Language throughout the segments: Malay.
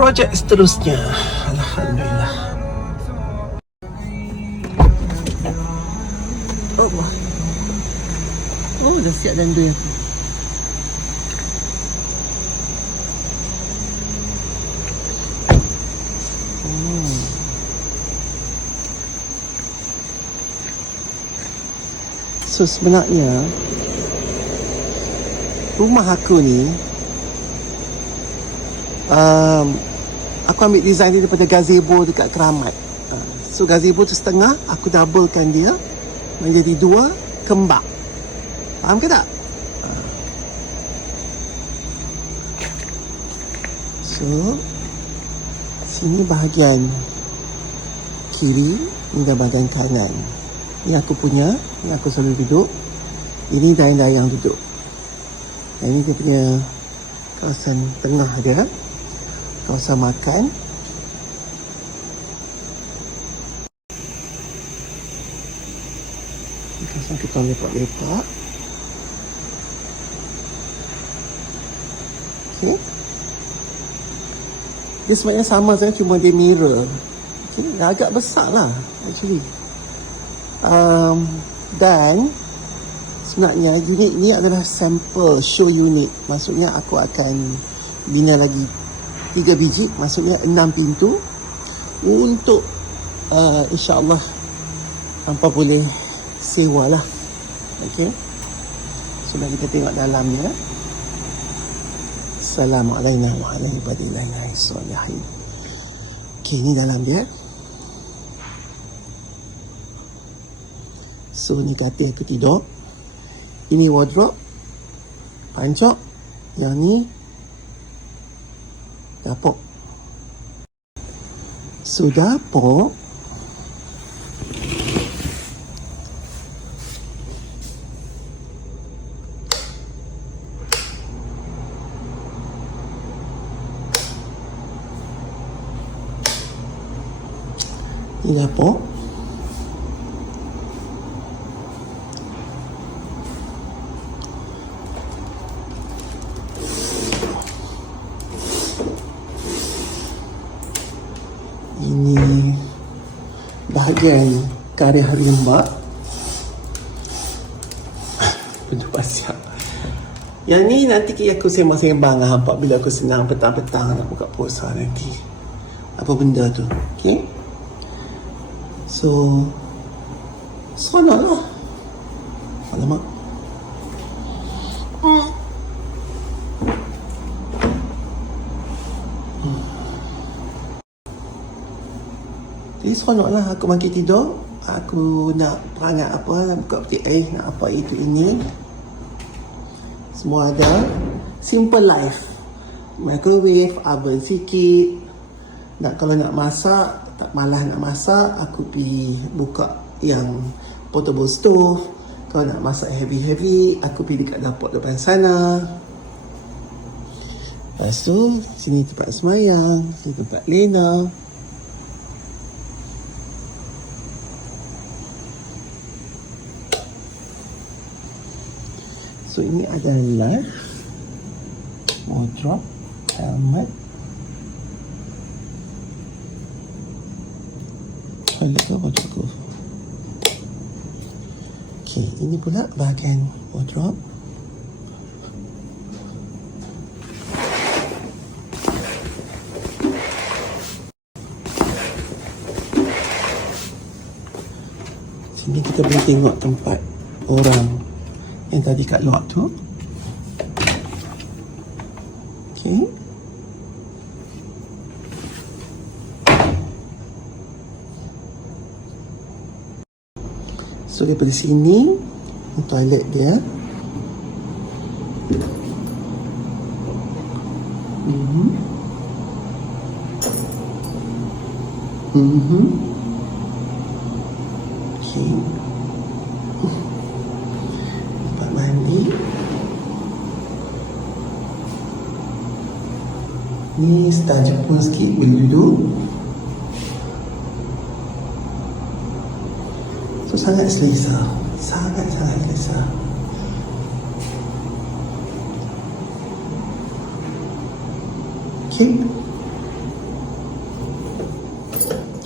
projek seterusnya. Alhamdulillah. Allah. Oh, dah siap dan dia tu. So sebenarnya rumah aku ni um, aku ambil design dia daripada gazebo dekat Keramat. Uh, so gazebo tu setengah, aku doublekan dia menjadi dua kembang. Faham ke tak? Uh. So sini bahagian kiri, dah bahagian kanan. Ini aku punya, ini aku selalu duduk. Ini dayang-dayang duduk. Dan ini dia punya kawasan tengah dia. Kawasan makan. Kawasan kita lepak-lepak. Okay. Dia sebenarnya sama saja cuma dia mirror. Okay. Dia agak besar lah actually. Um, dan sebenarnya unit ni adalah sampel show unit. Maksudnya aku akan bina lagi tiga biji, maksudnya enam pintu untuk uh, insyaAllah hampa boleh sewa lah. Okay. So, mari kita tengok dalamnya. Assalamualaikum warahmatullahi wabarakatuh. Okay, ni dalam dia. So ni katil aku tidur Ini wardrobe Pancok Yang ni Dapur So dapur Ini dapur Ini bahagian karya hari mak. Berdua siap. Yang ni nanti aku sembang-sembang lah hampa bila aku senang petang-petang nak buka puasa nanti. Apa benda tu? Okay? So, sana lah. Alamak. Jadi seronok lah aku makin tidur Aku nak perangat apa Buka peti air Nak apa itu ini. Semua ada. Simple life. Microwave Oven sikit. Nak Kalau nak masak Tak malas nak masak Aku pergi buka Yang Portable stove. Kalau nak masak heavy-heavy Aku pergi dekat dapur depan sana. Lepas tu Sini tempat semayang Sini tempat Lena Adalah wardrobe, helmet, toilet ke wardrobe tu? Okay, ini pula bahagian wardrobe. Sini kita boleh tengok tempat orang yang tadi kat luar tu. Okay. So daripada sini toilet dia. Mhm. Mhm. Okay. Tempat mandi. Ni style Jepun sikit boleh duduk. So sangat selesa. Sangat-sangat selesa. Okay.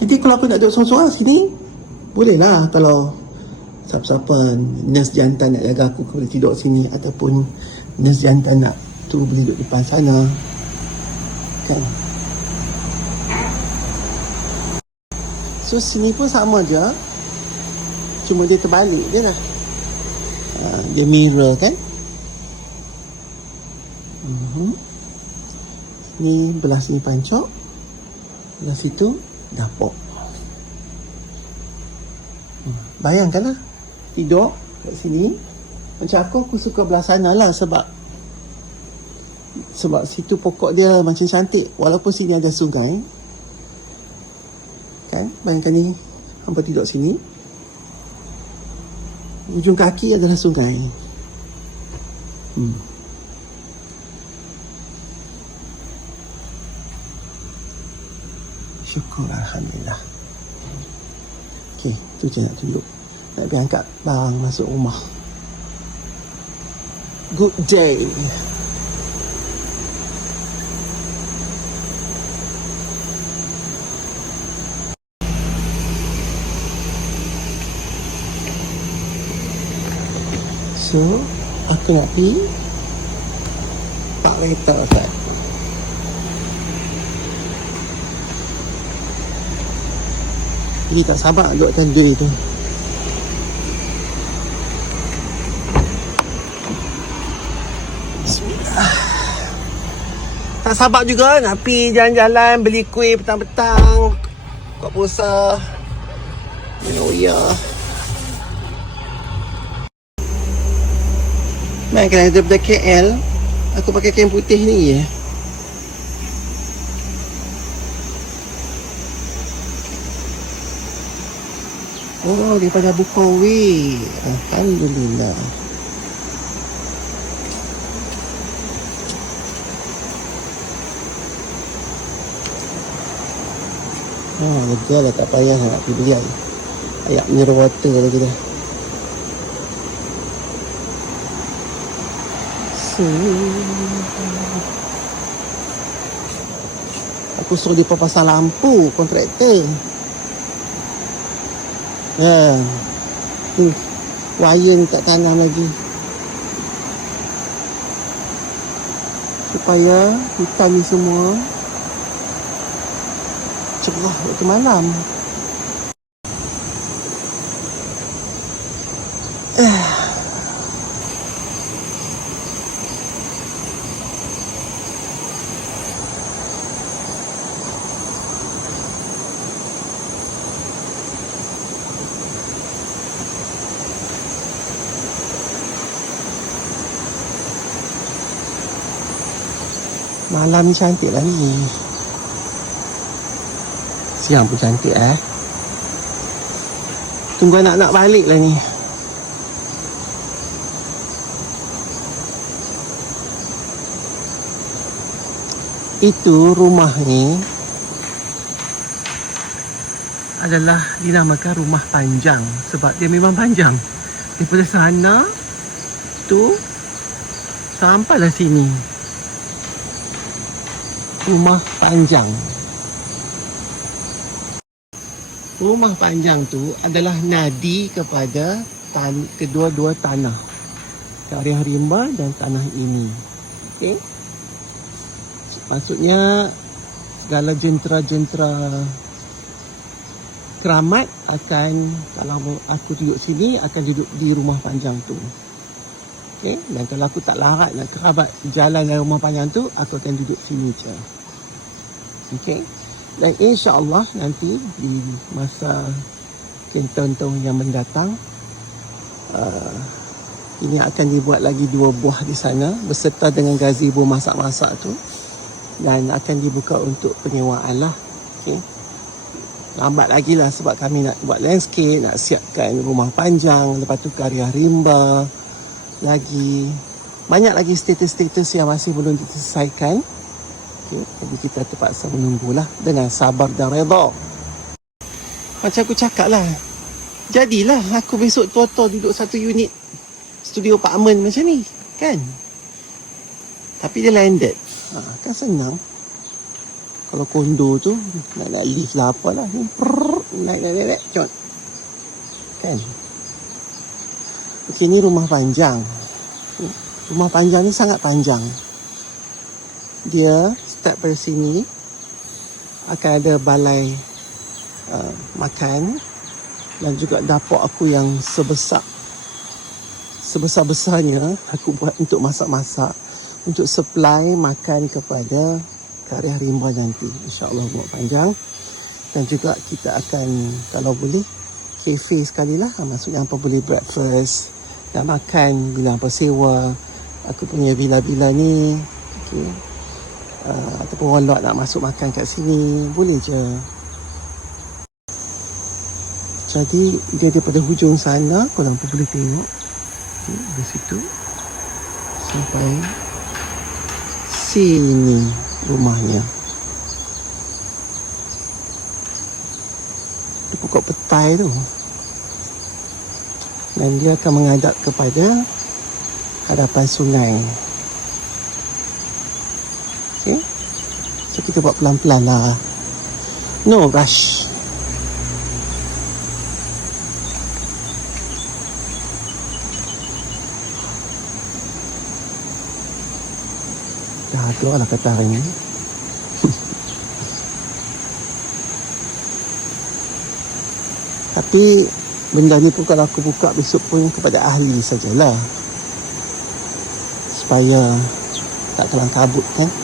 Nanti kalau aku nak duduk seorang-seorang sini, boleh lah kalau siapa-siapa nurse jantan nak jaga aku, aku boleh tidur sini ataupun nurse jantan nak tu boleh duduk depan sana. Kan? So sini pun sama je. Cuma dia terbalik je lah. Ha, dia mirror kan? Mhm. Ni belah sini pancok. Belah situ dapur. Hmm, Bayangkanlah tidur kat sini. Macam aku, aku suka belah sana lah sebab sebab situ pokok dia macam cantik. Walaupun sini ada sungai kan? Bayangkan ni hampa tidur sini. Ujung kaki adalah sungai. Hmm. syukur Alhamdulillah. Okey, tu je nak tunjuk. Nak pergi angkat barang masuk rumah. Good day So, aku nak pergi. Pak kereta Ustaz. Jadi tak sabar nak duduk tandur tu. Tak sabar juga nak pergi jalan-jalan Beli kuih petang-petang. Buka puasa? Minum ya Man, kalau daripada KL Aku pakai kain putih ni je Oh, daripada Bukawi Alhamdulillah. Oh, lega lah tak payah nak pergi beli air. Ayak mineral water lagi dah aku suruh dia pasang lampu kontraktor. Ya. Ni wire ni tak tanam lagi. Supaya hutan ni semua cerah waktu malam. Malam ni cantik lah ni. Siang pun cantik eh. Tunggu anak-anak balik lah ni. Itu rumah ni adalah dinamakan rumah panjang sebab dia memang panjang. Daripada sana tu sampailah sini rumah panjang. Rumah panjang tu adalah nadi kepada tan- kedua-dua tanah. Karya rimba dan tanah ini. Okey. Maksudnya segala jentera-jentera keramat akan kalau aku duduk sini akan duduk di rumah panjang tu. Okay? Dan kalau aku tak larat nak kerabat jalan dari rumah panjang tu, aku akan duduk sini je. Okay? Dan insya Allah nanti di masa mungkin tahun-tahun yang mendatang, uh, ini akan dibuat lagi dua buah di sana beserta dengan gazebo masak-masak tu dan akan dibuka untuk penyewaan lah. Okay? Lambat lagi lah sebab kami nak buat landscape, nak siapkan rumah panjang, lepas tu karya rimba, lagi banyak lagi status-status yang masih belum diselesaikan. Okay, jadi kita terpaksa menunggulah dengan sabar dan redha. Macam aku cakap lah. Jadilah aku besok tua-tua duduk satu unit studio apartment macam ni. Kan? Tapi dia landed. Ha, kan senang. Kalau kondo tu nak naik lift lah apalah. Prrrr, naik naik naik, naik. Jom. Kan? Okey ni rumah panjang. Rumah panjang ni sangat panjang. Dia start dari sini. Akan ada balai uh, makan. Dan juga dapur aku yang sebesar sebesar-besarnya aku buat untuk masak-masak. Untuk supply makan kepada karya rimba nanti. Insyaallah buat panjang. Dan juga kita akan kalau boleh cafe sekali lah. Maksudnya apa boleh breakfast dan makan bila apa sewa. Aku punya villa-villa ni. Okay. Uh, ataupun orang luar nak masuk makan kat sini boleh je. Jadi dia daripada hujung sana korang pun boleh tengok. Okay, dari situ. Sampai sini rumahnya. Di pokok petai tu. Dan dia akan menghadap kepada hadapan sungai okay. so kita buat pelan-pelan lah no rush Dah keluar lah kata hari ni Tapi benda ni pun kalau aku buka besok pun kepada ahli sajalah. Supaya tak kelang kabut kan.